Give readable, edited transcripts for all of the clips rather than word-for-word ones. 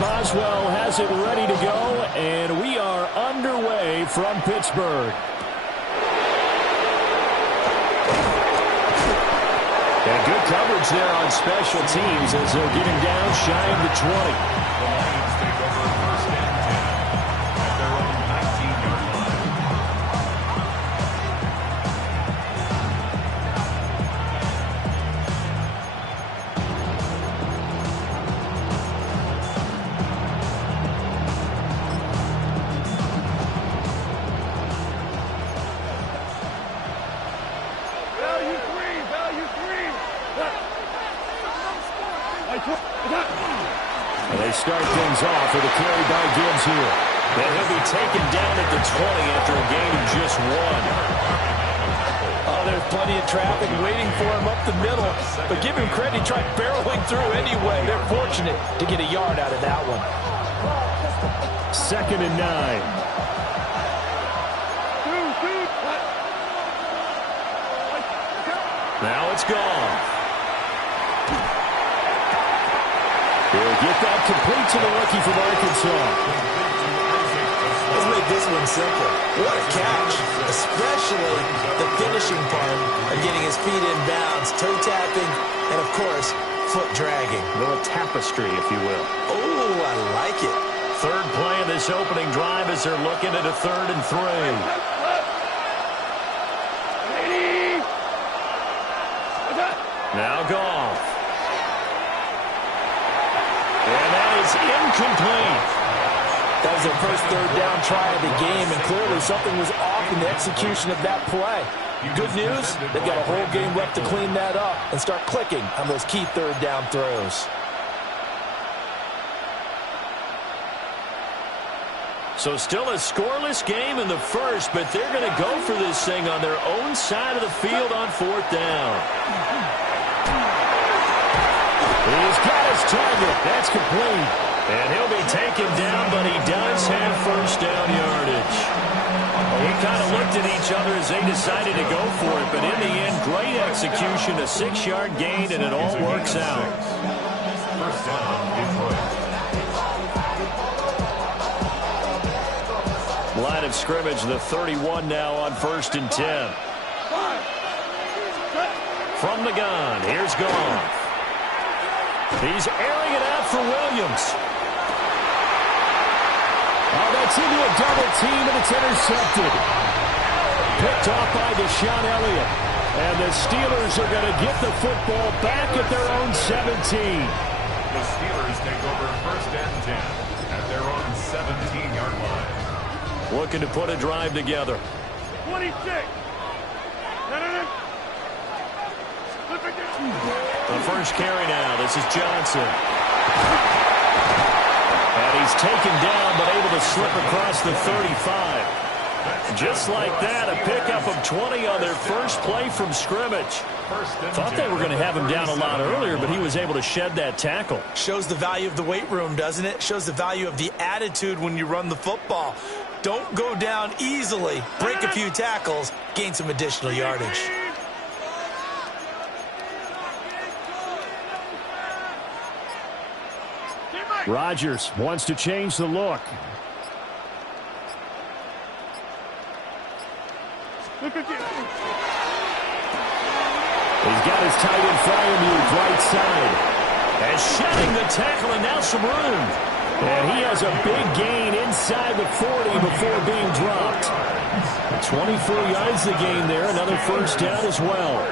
Boswell has it ready to go, and we are underway from Pittsburgh. And good coverage there on special teams as they'll get him down shy of the 20. They start things off with a carry by Gibbs here. And he'll be taken down at the 20 after a gain of just 1. Oh, there's plenty of traffic waiting for him up the middle. But give him credit, he tried barreling through anyway. They're fortunate to get a yard out of that one. 2nd and 9. Now it's gone. He'll get that complete to the rookie from Arkansas. Let's make this one simple. What a catch, especially the finishing part of getting his feet in bounds, toe tapping, and of course, foot dragging. A little tapestry, if you will. Oh, I like it. Third play of this opening drive as they're looking at a 3rd and 3. Now Goff. And that is incomplete. That was their first 3rd down try of the game, and clearly something was off in the execution of that play. Good news, they've got a whole game left to clean that up and start clicking on those key 3rd down throws. So still a scoreless game in the first, but they're going to go for this thing on their own side of the field on 4th down. He's got his target. That's complete. And he'll be taken down, but he does have 1st down yardage. We kind of looked at each other as they decided to go for it, but in the end, great execution, a 6-yard gain, and it all works out. 1st down, Detroit. Line of scrimmage, the 31 now on 1st and 10. From the gun, here's Goff. He's airing it out for Williams. Oh, that's into a double team, and it's intercepted. Picked off by Deshaun Elliott. And the Steelers are going to get the football back at their own 17. The Steelers take over 1st and 10 at their own 17-yard line. Looking to put a drive together. 26. The first carry now. This is Johnson. And he's taken down, but able to slip across the 35. Just like that, a pickup of 20 on their first play from scrimmage. Thought they were going to have him down a lot earlier, but he was able to shed that tackle. Shows the value of the weight room, doesn't it? Shows the value of the attitude when you run the football. Don't go down easily. Break a few tackles. Gain some additional yardage. Rodgers wants to change the look. He's got his tight end Freiermuth right side. And shedding the tackle, and now some room. And he has a big gain inside the 40 before being dropped. 24 yards the gain there. Another 1st down as well.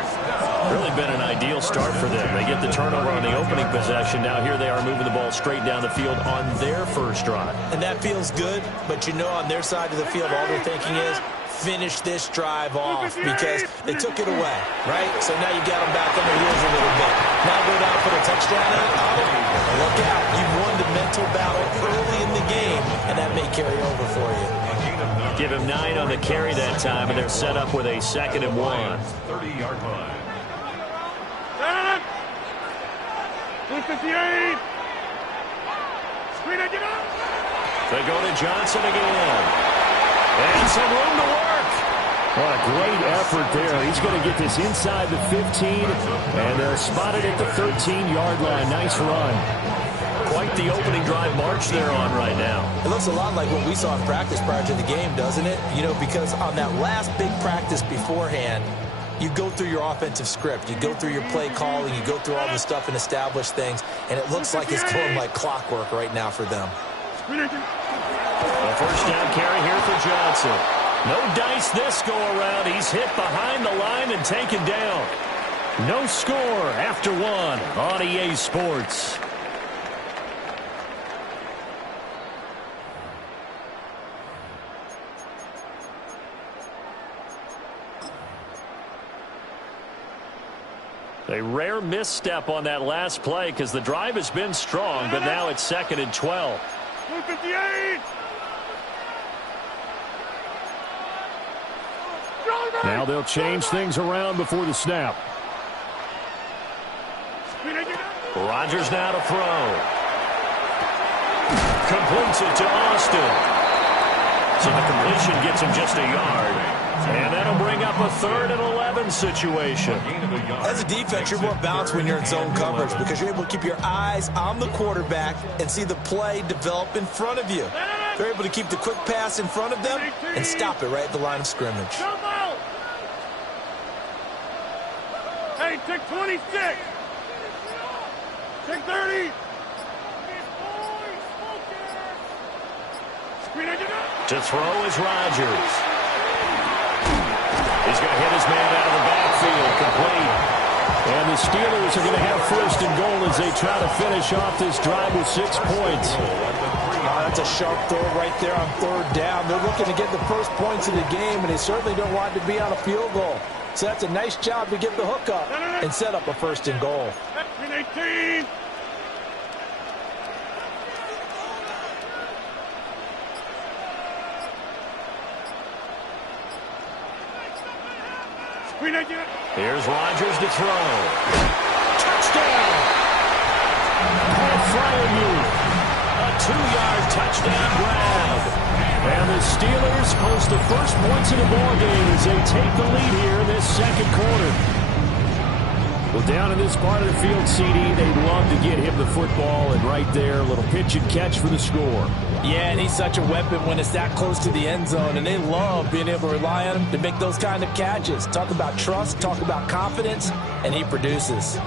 Really been an ideal start for them. They get the turnover on the opening possession. Now here they are moving the ball straight down the field on their first drive. And that feels good, but you know on their side of the field all they're thinking is finish this drive off because they took it away, right? So now you got them back on their heels a little bit. Now go down for the touchdown on it. Look out. You've won the mental battle early in the game, and that may carry over for you. Give him 9 on the carry that time, and they're set up with a 2nd and 1. 30-yard line. 58. They go to Johnson again. And some room to work. What a great effort there. He's going to get this inside the 15, and they'll spot it at the 13-yard line. Nice run. quite the opening drive march they're on right now. It looks a lot like what we saw in practice prior to the game, doesn't it? You know, because on that last big practice beforehand, you go through your offensive script. You go through your play calling. You go through all the stuff and establish things. And it looks like it's going like clockwork right now for them. A first down carry here for Johnson. No dice this go around. He's hit behind the line and taken down. No score after one on EA Sports. A rare misstep on that last play because the drive has been strong, but now it's 2nd and 12. 158. Now they'll change things around before the snap. Rodgers now to throw. Completes it to Austin. So the completion gets him just a yard. And that'll bring up a 3rd and 11 situation. As a defense, you're more balanced when you're in zone coverage because you're able to keep your eyes on the quarterback and see the play develop in front of you. You're able to keep the quick pass in front of them and stop it right at the line of scrimmage. Hey, take 26. Take 30. To throw is Rodgers. He's going to hit his man out of the backfield, complete. And the Steelers are going to have 1st and goal as they try to finish off this drive with 6 points. That's a sharp throw right there on 3rd down. They're looking to get the first points of the game, and they certainly don't want to be on a field goal. So that's a nice job to get the hook up and set up a 1st and goal. 18. Here's Rodgers to throw. Touchdown! Pat Freiermuth. A 2-yard touchdown grab. And the Steelers post the first points of the ball game as they take the lead here in this 2nd quarter. Well, down in this part of the field, CD, they'd love to get him the football, and right there, a little pitch and catch for the score. Yeah, and he's such a weapon when it's that close to the end zone, and they love being able to rely on him to make those kind of catches. Talk about trust, talk about confidence, and he produces.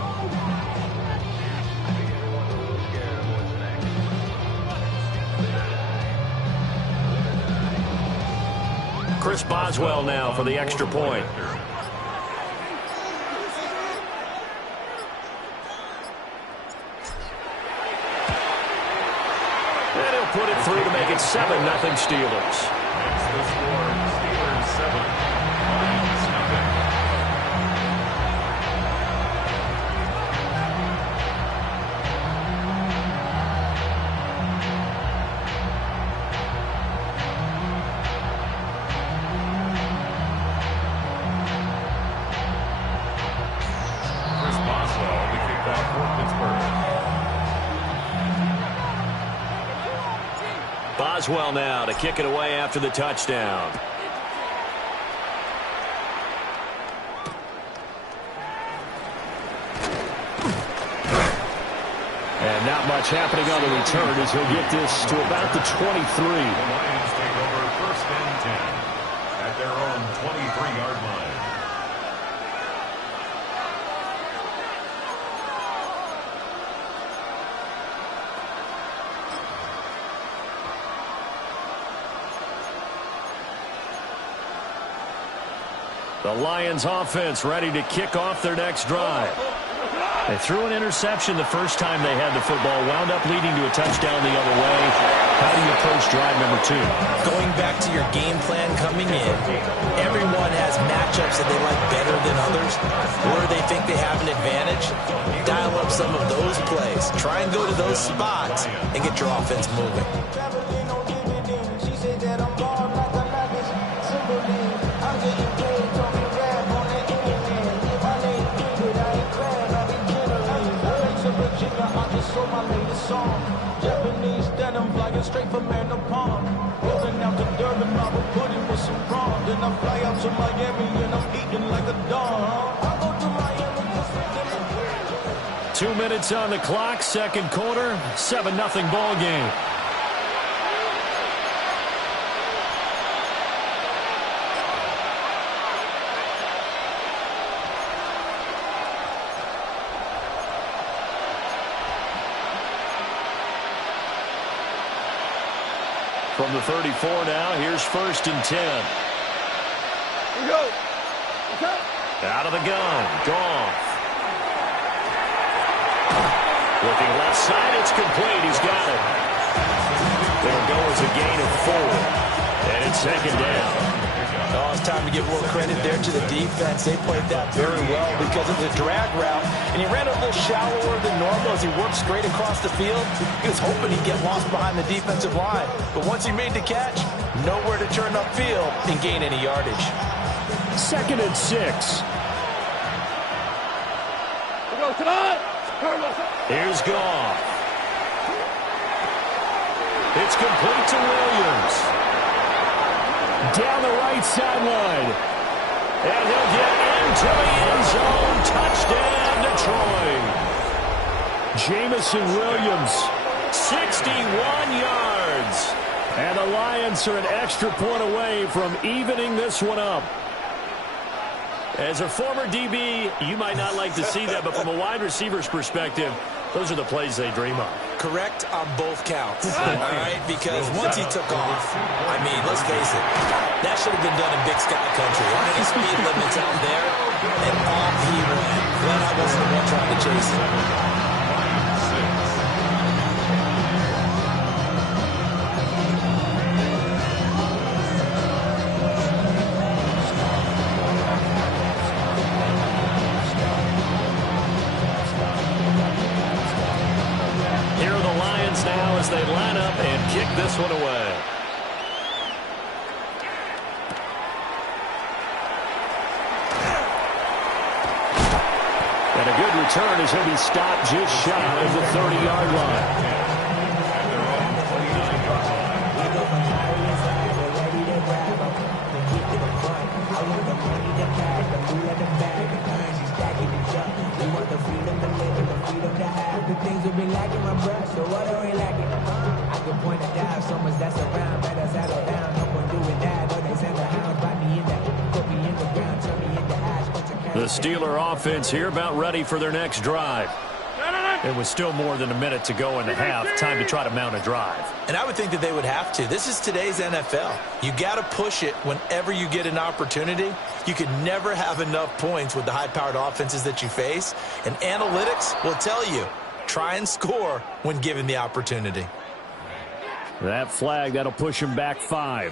Chris Boswell now for the extra point. And he'll put it through to make it 7-0 Steelers. That's the score. Steelers 7, Lions nothing. Chris Boswell, the kickoff for Pittsburgh. Boswell now to kick it away after the touchdown. And not much happening on the return as he'll get this to about the 23. The Lions take over 1st and 10 at their own 23-yard line. The Lions offense ready to kick off their next drive. They threw an interception the first time they had the football, wound up leading to a touchdown the other way. How do you approach drive number 2? Going back to your game plan coming in, everyone has matchups that they like better than others, where they think they have an advantage. Dial up some of those plays. Try and go to those spots and get your offense moving. Japanese denim flying straight from Manapon. Rolling out to Durban, I will put in with some prawn. Then I fly out to Miami and I'm eating like a dog. I go to Miami just 2 minutes on the clock, second quarter, 7-0 ball game. From the 34 now, here's 1st and 10. Here we go. Out of the gun, Goff. Looking left side, it's complete. He's got it. There goes a gain of 4. And it's 2nd down. Oh, it's time to give a little credit there to the defense. They played that very well because of the drag route. And he ran a little shallower than normal as he worked straight across the field. He was hoping he'd get lost behind the defensive line. But once he made the catch, nowhere to turn upfield and gain any yardage. 2nd and 6. We go tonight. Here's Goff. It's complete to Williams. Down the right sideline. And he'll get into the end zone. Touchdown, Detroit. Jamison Williams, 61 yards. And the Lions are an extra point away from evening this one up. As a former DB, you might not like to see that, but from a wide receiver's perspective, those are the plays they dream of. Correct on both counts, all right? Because once he took off, I mean, let's face it, that should have been done in Big Sky Country. Running the speed limits out there, and off he went. Glad I wasn't the one trying to chase him. As they line up and kick this one away. And a good return as he'll be stopped just shy of the 30-yard line. Things have been lacking my breath, so what are we lacking? I can point it down, so much that's around, better settle down. No one doing that, or they send the hound, bite me in that, put me in the ground, turn me into ash. The Steeler offense here about ready for their next drive. It was still more than a minute to go in the half. Time to try to mount a drive. And I would think that they would have to. This is today's NFL. You got to push it whenever you get an opportunity. You can never have enough points with the high-powered offenses that you face. And analytics will tell you, try and score when given the opportunity. That flag, that'll push him back 5.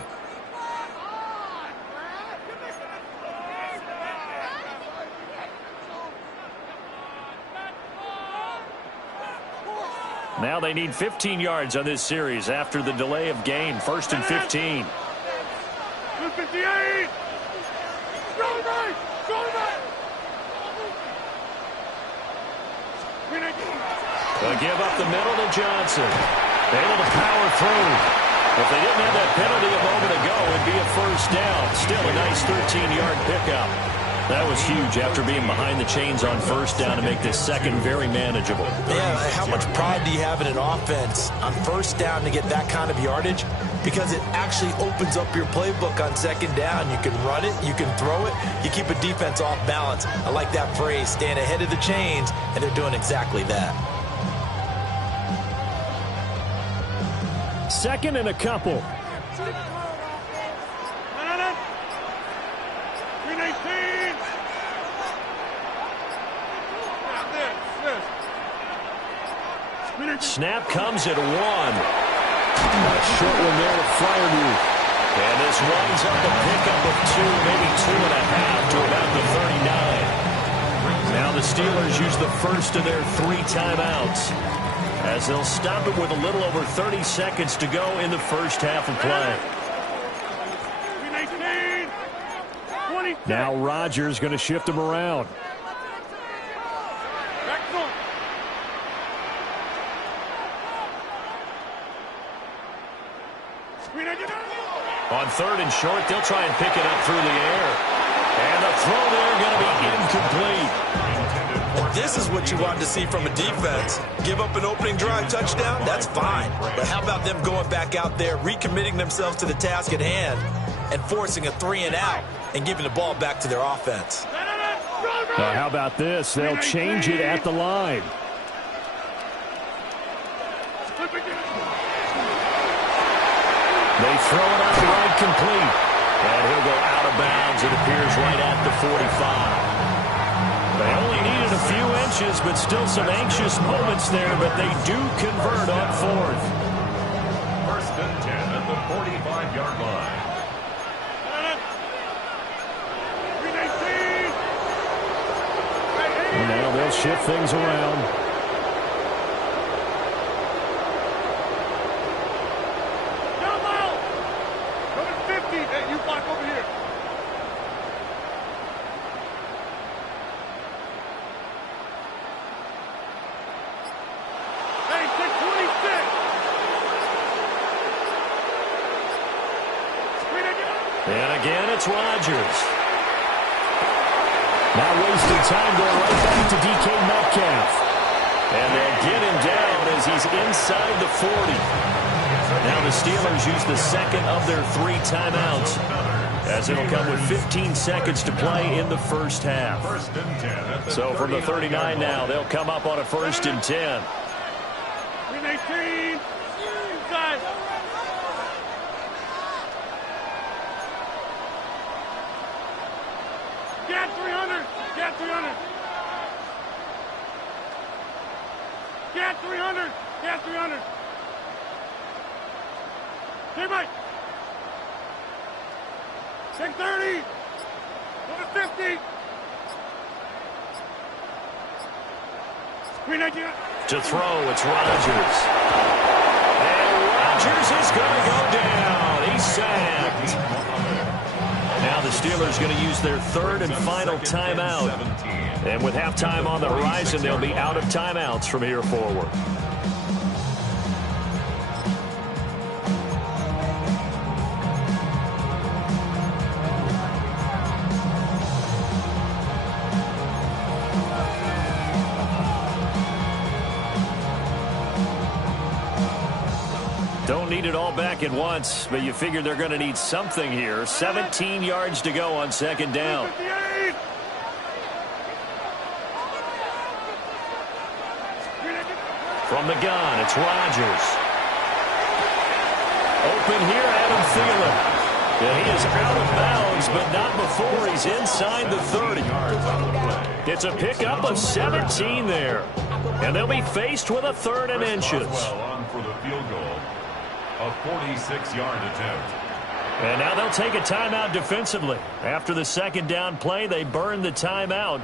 Now they need 15 yards on this series after the delay of game. 1st and 15. 258. They'll give up the middle to Johnson. Able to power through. If they didn't have that penalty a moment ago, it'd be a 1st down. Still a nice 13-yard pickup. That was huge after being behind the chains on 1st down to make this second very manageable. Yeah, how much pride do you have in an offense on 1st down to get that kind of yardage? Because it actually opens up your playbook on 2nd down. You can run it, you can throw it, you keep a defense off balance. I like that phrase, stand ahead of the chains, and they're doing exactly that. 2nd and a couple. 319. Snap comes at 1. A short one there to Freiermuth. And this winds up a pickup of 2, maybe 2.5 to about the 39. Now the Steelers use the first of their 3 timeouts, as they'll stop it with a little over 30 seconds to go in the first half of play. 20. Now Rodgers going to shift him around. On 3rd and short, they'll try and pick it up through the air. And the throw there going to be incomplete. And this is what you want to see from a defense. Give up an opening drive touchdown, that's fine. But how about them going back out there, recommitting themselves to the task at hand, and forcing a 3-and-out and giving the ball back to their offense? How about this? They'll change it at the line. They throw it out right complete. And he'll go out of bounds, it appears, right at the 45. They only needed a few inches, but still some anxious moments there, but they do convert on fourth. First and 10 at the 45-yard line. And now they'll shift things around. And again, it's Rodgers. Now wasting time going right back to DK Metcalf. And they'll get him down as he's inside the 40. Now the Steelers use the second of their 3 timeouts, as it'll come with 15 seconds to play in the first half. So from the 39 now, they'll come up on a 1st and 10. 18. Inside. Get 300. Get 300. Get 300. Get 300. Teammate. 630. Over 50. Screen idea. To throw, it's Rodgers. And Rodgers is going to go down. He's sacked. Now the Steelers going to use their 3rd and final timeout. And with halftime on the horizon, they'll be out of timeouts from here forward. Don't need it all back at once, but you figure they're going to need something here. 17 yards to go on 2nd down. From the gun, it's Rodgers. Open here, Adam Thielen. And he is out of bounds, but not before he's inside the 30. It's a pickup of 17 there. And they'll be faced with a 3rd and inches. On for the field goal. A 46-yard attempt. And now they'll take a timeout defensively. After the 2nd down play, they burn the timeout,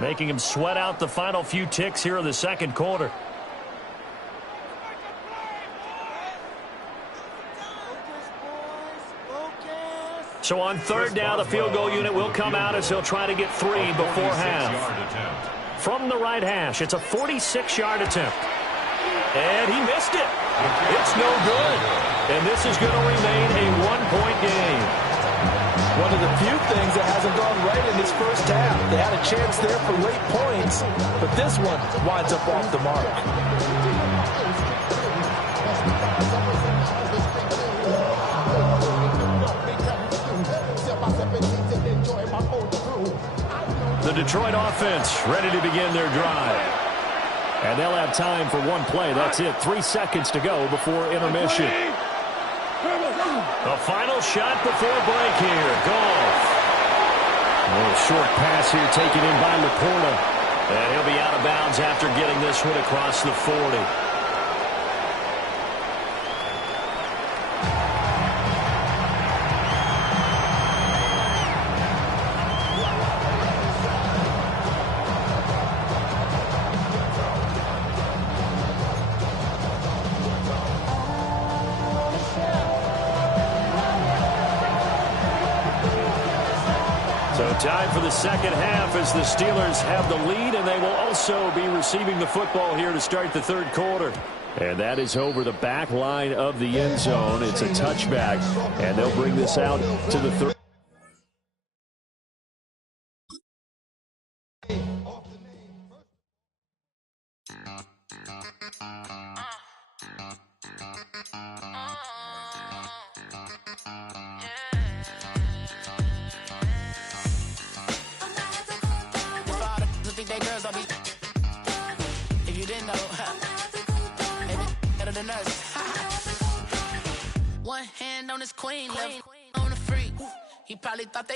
making them sweat out the final few ticks here in the 2nd quarter. So on 3rd down, the field goal unit will come out as they'll try to get 3 before half. From the right hash, it's a 46-yard attempt. And he missed it. It's no good. And this is going to remain a 1-point game. One of the few things that hasn't gone right in this first half. They had a chance there for late points, but this one winds up off the mark. The Detroit offense ready to begin their drive. And they'll have time for one play. That's it. 3 seconds to go before intermission. A final shot before break here. Goff. A little short pass here taken in by Laporta. And he'll be out of bounds after getting this one across the 40. Time for the 2nd half as the Steelers have the lead, and they will also be receiving the football here to start the 3rd quarter. And that is over the back line of the end zone. It's a touchback, and they'll bring this out to the 3rd. Think they girls don't be. If you didn't know, they be better than us. One hand on his queen, left on the freak. He probably thought they